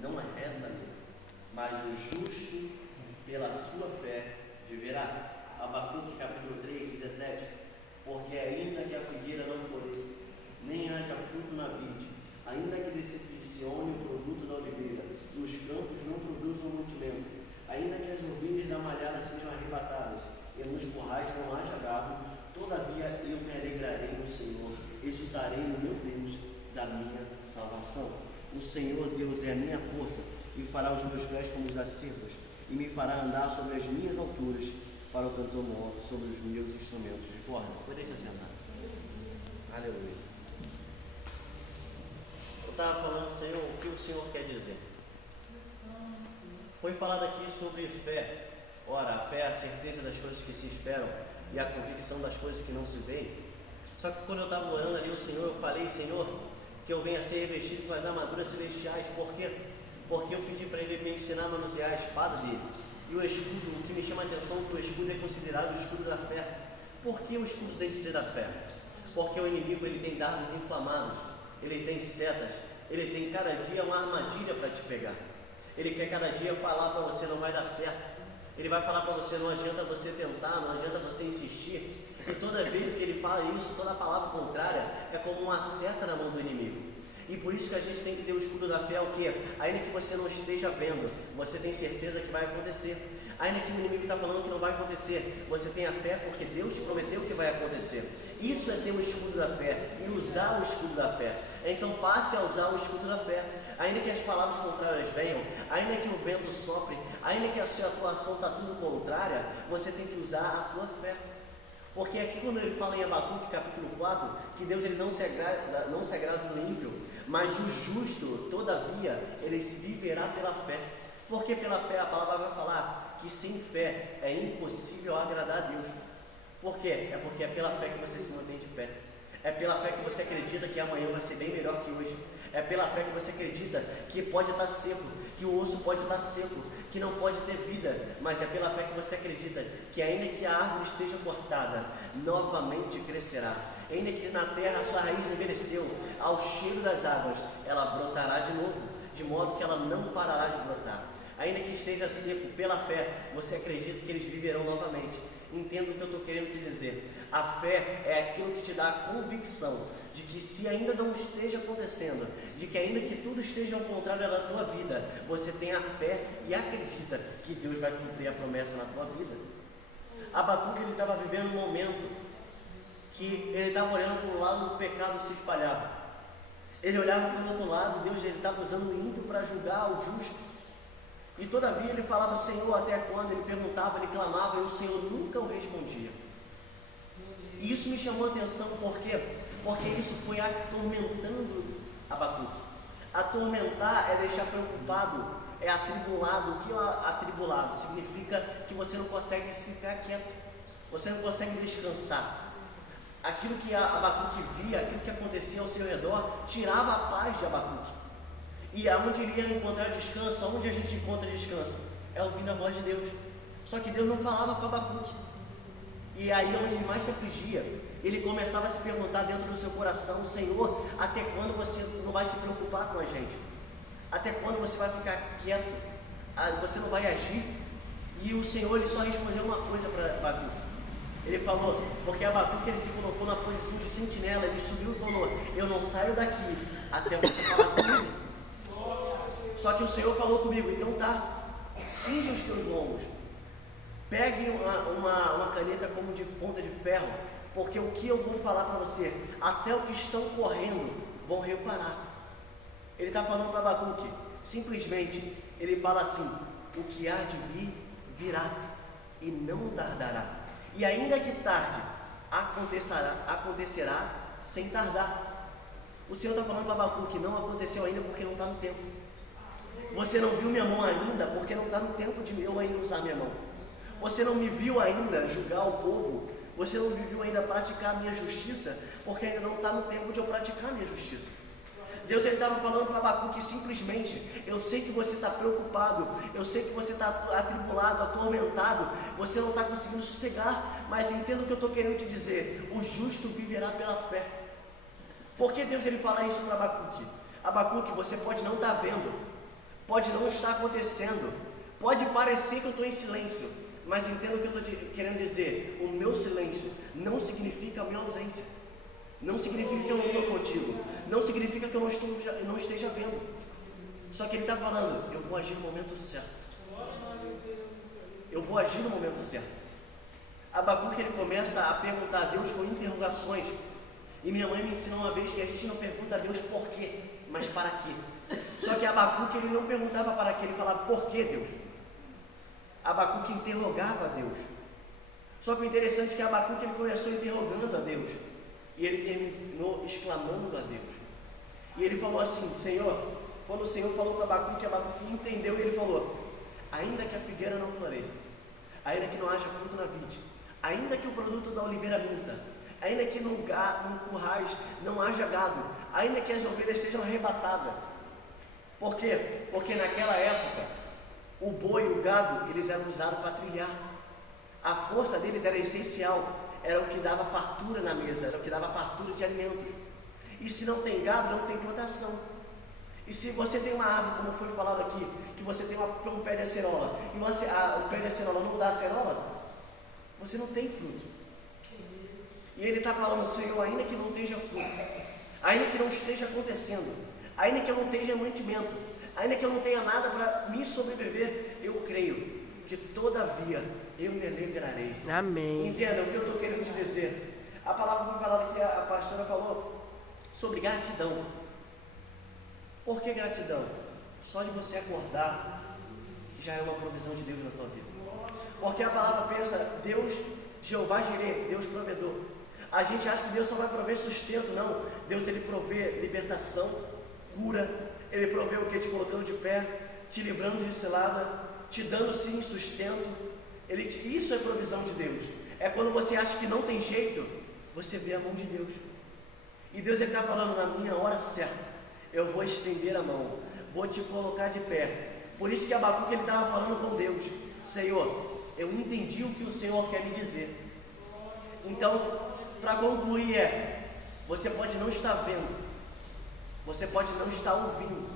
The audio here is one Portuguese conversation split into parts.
não é reta nele, mas o justo pela sua fé viverá. Abacuque capítulo 3, 17. Porque ainda que a figueira não floresça, nem haja fruto na vide, ainda que decepcione o produto da oliveira, e os campos não produzam multimento, ainda que as ovelhas da malhada sejam arrebatadas, e nos currais não haja gado, todavia eu me alegrarei no Senhor, exultarei no meu Deus da minha salvação. O Senhor Deus é a minha força, e fará os meus pés como os das cervas, e me fará andar sobre as minhas alturas, para o cantor mor sobre os meus instrumentos de corda. Pode se assentar. Aleluia. Eu estava falando, Senhor, o que o Senhor quer dizer? Foi falado aqui sobre fé. Ora, a fé é a certeza das coisas que se esperam e a convicção das coisas que não se veem. Só que quando eu estava orando ali o Senhor, eu falei, Senhor, que eu venha ser revestido com as armaduras celestiais. Por quê? Porque eu pedi para Ele me ensinar a manusear a espada dele. E o escudo, o que me chama a atenção é que o escudo é considerado o escudo da fé. Por que o escudo tem que ser da fé? Porque o inimigo ele tem dardos inflamados, ele tem setas, ele tem cada dia uma armadilha para te pegar. Ele quer cada dia falar para você não vai dar certo. Ele vai falar para você não adianta você tentar, não adianta você insistir. E toda vez que ele fala isso, toda palavra contrária é como uma seta na mão do inimigo. E por isso que a gente tem que ter o escudo da fé, o quê? Ainda que você não esteja vendo, você tem certeza que vai acontecer. Ainda que o inimigo está falando que não vai acontecer, você tem a fé porque Deus te prometeu que vai acontecer. Isso é ter o escudo da fé e usar o escudo da fé. Então passe a usar o escudo da fé. Ainda que as palavras contrárias venham, ainda que o vento sopre, ainda que a sua atuação está tudo contrária, você tem que usar a tua fé. Porque aqui quando ele fala em Abacuque capítulo 4, que Deus ele não se agrada do ímpio, mas o justo, todavia, ele se viverá pela fé. Porque pela fé a palavra vai falar que sem fé é impossível agradar a Deus. Por quê? É porque é pela fé que você se mantém de pé. É pela fé que você acredita que amanhã vai ser bem melhor que hoje. É pela fé que você acredita que pode estar seco, que o osso pode estar seco, que não pode ter vida. Mas é pela fé que você acredita que ainda que a árvore esteja cortada, novamente crescerá. Ainda que na terra a sua raiz envelheceu, ao cheiro das águas, ela brotará de novo, de modo que ela não parará de brotar. Ainda que esteja seco, pela fé, você acredita que eles viverão novamente. Entenda o que eu estou querendo te dizer. A fé é aquilo que te dá a convicção de que se ainda não esteja acontecendo, de que ainda que tudo esteja ao contrário da tua vida, você tem a fé e acredita que Deus vai cumprir a promessa na tua vida. Abacuque ele estava vivendo um momento que ele estava olhando para o lado, o pecado se espalhava. Ele olhava para o outro lado, Deus ele estava usando o ímpio para julgar o justo. E todavia ele falava, Senhor, até quando? Ele perguntava, ele clamava, e o Senhor nunca o respondia. E isso me chamou a atenção, por quê? Porque isso foi atormentando Abacuque. Atormentar é deixar preocupado, é atribulado. O que é atribulado? Significa que você não consegue ficar quieto, você não consegue descansar. Aquilo que Abacuque via, aquilo que acontecia ao seu redor, tirava a paz de Abacuque. E aonde ele ia encontrar descanso, aonde a gente encontra descanso? É ouvindo a voz de Deus. Só que Deus não falava com Abacuque. E aí onde ele mais se afligia, ele começava a se perguntar dentro do seu coração, Senhor, até quando você não vai se preocupar com a gente? Até quando você vai ficar quieto? Você não vai agir? E o Senhor ele só respondeu uma coisa para Abacuque. Ele falou, porque Abacuque ele se colocou na posição de sentinela, ele subiu e falou, eu não saio daqui até você falar comigo. Só que o Senhor falou comigo, então tá, cinja os teus lombos, pegue uma caneta como de ponta de ferro, porque o que eu vou falar para você, até o que estão correndo vão reparar. Ele está falando para Abacuque, simplesmente, ele fala assim, o que há de vir, virá, e não tardará. E ainda que tarde, acontecerá sem tardar. O Senhor está falando para Abacuque, não aconteceu ainda porque não está no tempo. Você não viu minha mão ainda porque não está no tempo de eu ainda usar minha mão. Você não me viu ainda julgar o povo. Você não me viu ainda praticar a minha justiça porque ainda não está no tempo de eu praticar a minha justiça. Deus estava falando para Abacuque simplesmente, eu sei que você está preocupado, eu sei que você está atribulado, atormentado, você não está conseguindo sossegar, mas entenda o que eu estou querendo te dizer, o justo viverá pela fé. Por que Deus ele fala isso para Abacuque? Abacuque, você pode não estar vendo, pode não estar acontecendo, pode parecer que eu estou em silêncio, mas entenda o que eu estou querendo dizer. O meu silêncio não significa a minha ausência, não significa que eu não estou contigo, não significa que eu não esteja vendo. Só que ele está falando, eu vou agir no momento certo. Eu vou agir no momento certo. Abacuque, ele começa a perguntar a Deus com interrogações. E minha mãe me ensinou uma vez que a gente não pergunta a Deus por quê, mas para quê. Só que Abacuque, ele não perguntava para quê, ele falava por que Deus. Abacuque interrogava a Deus. Só que o interessante é que Abacuque, ele começou interrogando a Deus. E ele terminou exclamando a Deus. E ele falou assim, Senhor, quando o Senhor falou com Abacuque entendeu e ele falou, ainda que a figueira não floresça, ainda que não haja fruto na vide, ainda que o produto da oliveira minta, ainda que no currais não haja gado, ainda que as ovelhas sejam arrebatadas. Por quê? Porque naquela época, o boi e o gado, eles eram usados para trilhar. A força deles era essencial, era o que dava fartura na mesa, era o que dava fartura de alimentos. E se não tem gado, não tem plantação. E se você tem uma árvore, como foi falado aqui, que você tem um pé de acerola, e o pé de acerola não dá acerola, você não tem fruto. E ele está falando, Senhor, ainda que não esteja fruto, ainda que não esteja acontecendo, ainda que eu não tenha mantimento, ainda que eu não tenha nada para me sobreviver, eu creio que todavia eu me alegrarei. Amém. Entenda o que eu estou querendo te dizer. A palavra foi falada que a pastora falou sobre gratidão. Por que gratidão? Só de você acordar já é uma provisão de Deus na sua vida. Porque a palavra pensa, Deus, Jeová Jireh, Deus provedor. A gente acha que Deus só vai prover sustento, não. Deus, ele provê libertação, cura. Ele provê o que? Te colocando de pé, te livrando de cilada, te dando sim sustento. Isso é provisão de Deus. É quando você acha que não tem jeito, você vê a mão de Deus. E Deus está falando, na minha hora certa, eu vou estender a mão, vou te colocar de pé. Por isso que Abacuque, ele estava falando com Deus, Senhor, eu entendi o que o Senhor quer me dizer. Então, para concluir você pode não estar vendo, você pode não estar ouvindo,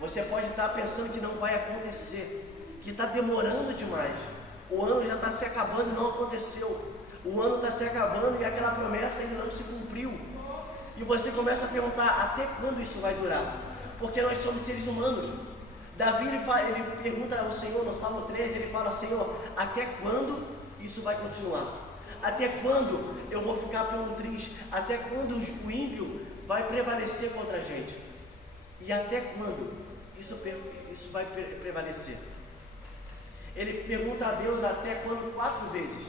você pode estar pensando que não vai acontecer, que está demorando demais, o ano já está se acabando e não aconteceu, o ano está se acabando e aquela promessa ainda não se cumpriu, e você começa a perguntar, até quando isso vai durar? Porque nós somos seres humanos. Davi, ele pergunta ao Senhor no Salmo 13, ele fala, Senhor, até quando isso vai continuar? Até quando eu vou ficar pelo triz? Até quando o ímpio vai prevalecer contra a gente? E até quando isso vai prevalecer? Ele pergunta a Deus até quando 4 vezes.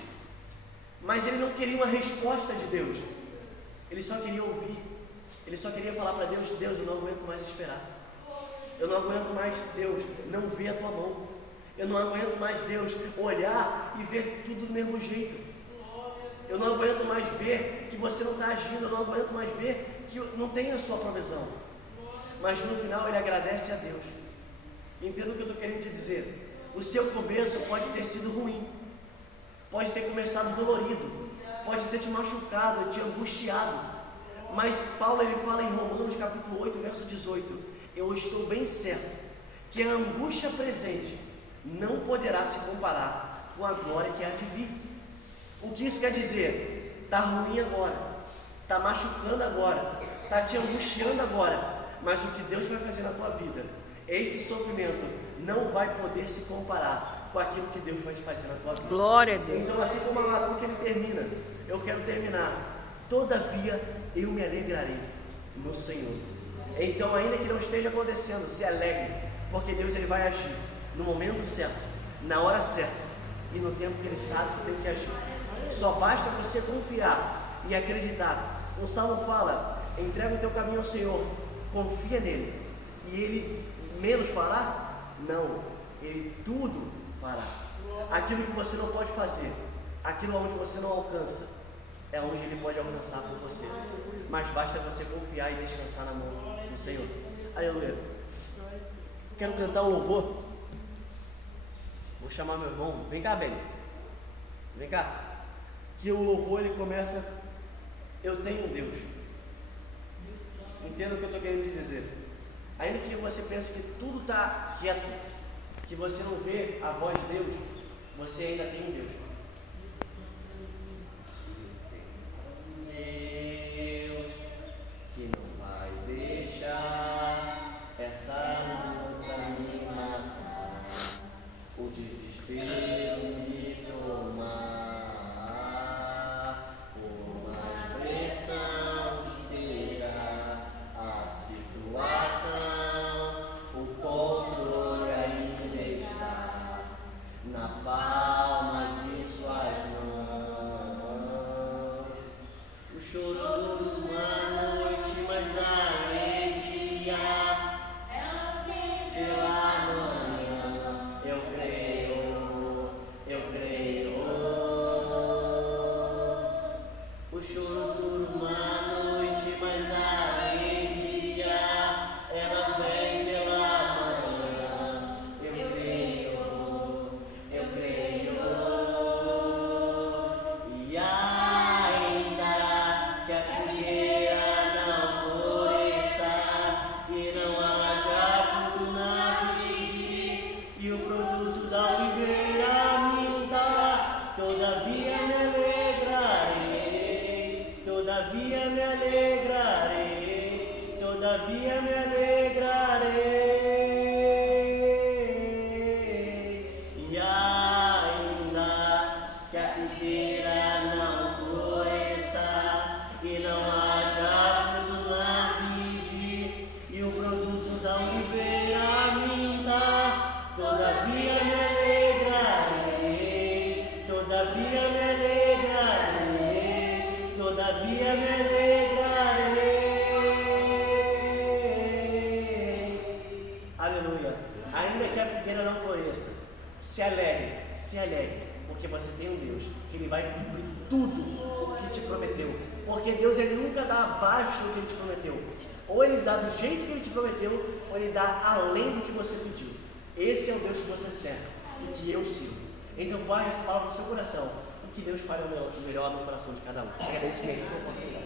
Mas ele não queria uma resposta de Deus. Ele só queria ouvir. Ele só queria falar para Deus, Deus, eu não aguento mais esperar. Eu não aguento mais, Deus, não ver a tua mão. Eu não aguento mais, Deus, olhar e ver tudo do mesmo jeito. Eu não aguento mais ver que você não está agindo. Eu não aguento mais ver que não tem a sua provisão. Mas no final ele agradece a Deus. Entenda o que eu estou querendo te dizer. O seu começo pode ter sido ruim. Pode ter começado dolorido. Pode ter te machucado, te angustiado. Mas Paulo, ele fala em Romanos capítulo 8, verso 18. Eu estou bem certo que a angústia presente não poderá se comparar com a glória que há de vir. O que isso quer dizer? Está ruim agora, está machucando agora, está te angustiando agora, mas o que Deus vai fazer na tua vida, esse sofrimento não vai poder se comparar com aquilo que Deus vai te fazer na tua vida. Glória a Deus. Então, assim como a Abacuque ele termina, eu quero terminar. Todavia eu me alegrarei no Senhor. Então, ainda que não esteja acontecendo, se alegre, porque Deus ele vai agir no momento certo, na hora certa e no tempo que ele sabe que tem que agir. Só basta você confiar e acreditar. O Salmo fala, entrega o teu caminho ao Senhor, confia nele, e ele menos fará? Não, ele tudo fará. Aquilo que você não pode fazer, aquilo onde você não alcança, é onde ele pode alcançar por você. Mas basta você confiar e descansar na mão do Senhor. Aleluia. Quero cantar um louvor. Vou chamar meu irmão. Vem cá, Benny. Vem cá. Que o louvor ele começa, eu tenho um Deus. Entenda o que eu estou querendo te dizer. ainda que você pense que tudo está quieto, que você não vê a voz de Deus, você ainda tem um Deus. Deus que não vai deixar essa luta me matar, o desespero me tomar, por mais pressão que seja a situação, o controle ainda está na palma de suas mãos. O choro dura uma noite, mas a alegria pela manhã. Eu creio, eu creio. O choro dura uma noite, mas a alegria ela vem pela manhã. Eu creio, eu creio. E ainda que a figueira não floresça e não haja fruto na vide e o produto da oliveira minta, todavia me alegrarei, todavia me alegrarei, todavia me alegrarei. E ainda que a figueira não floresça e não haja fruto na vide e o produto da oliveira minta, todavia me alegrarei, todavia me alegrarei, todavia me alegrarei. Aleluia. Ainda que a figueira não floresça, se alegre, porque você tem um Deus que Ele vai cumprir tudo o que te prometeu. Porque Deus, Ele nunca dá abaixo do que Ele te prometeu. Ou Ele dá do jeito que Ele te prometeu, ou Ele dá além do que você pediu. Esse é o Deus que você serve e que eu sirvo. Então guarde essa palavra no seu coração e que Deus fale o melhor no coração de cada um. Agradeço mesmo pela oportunidade.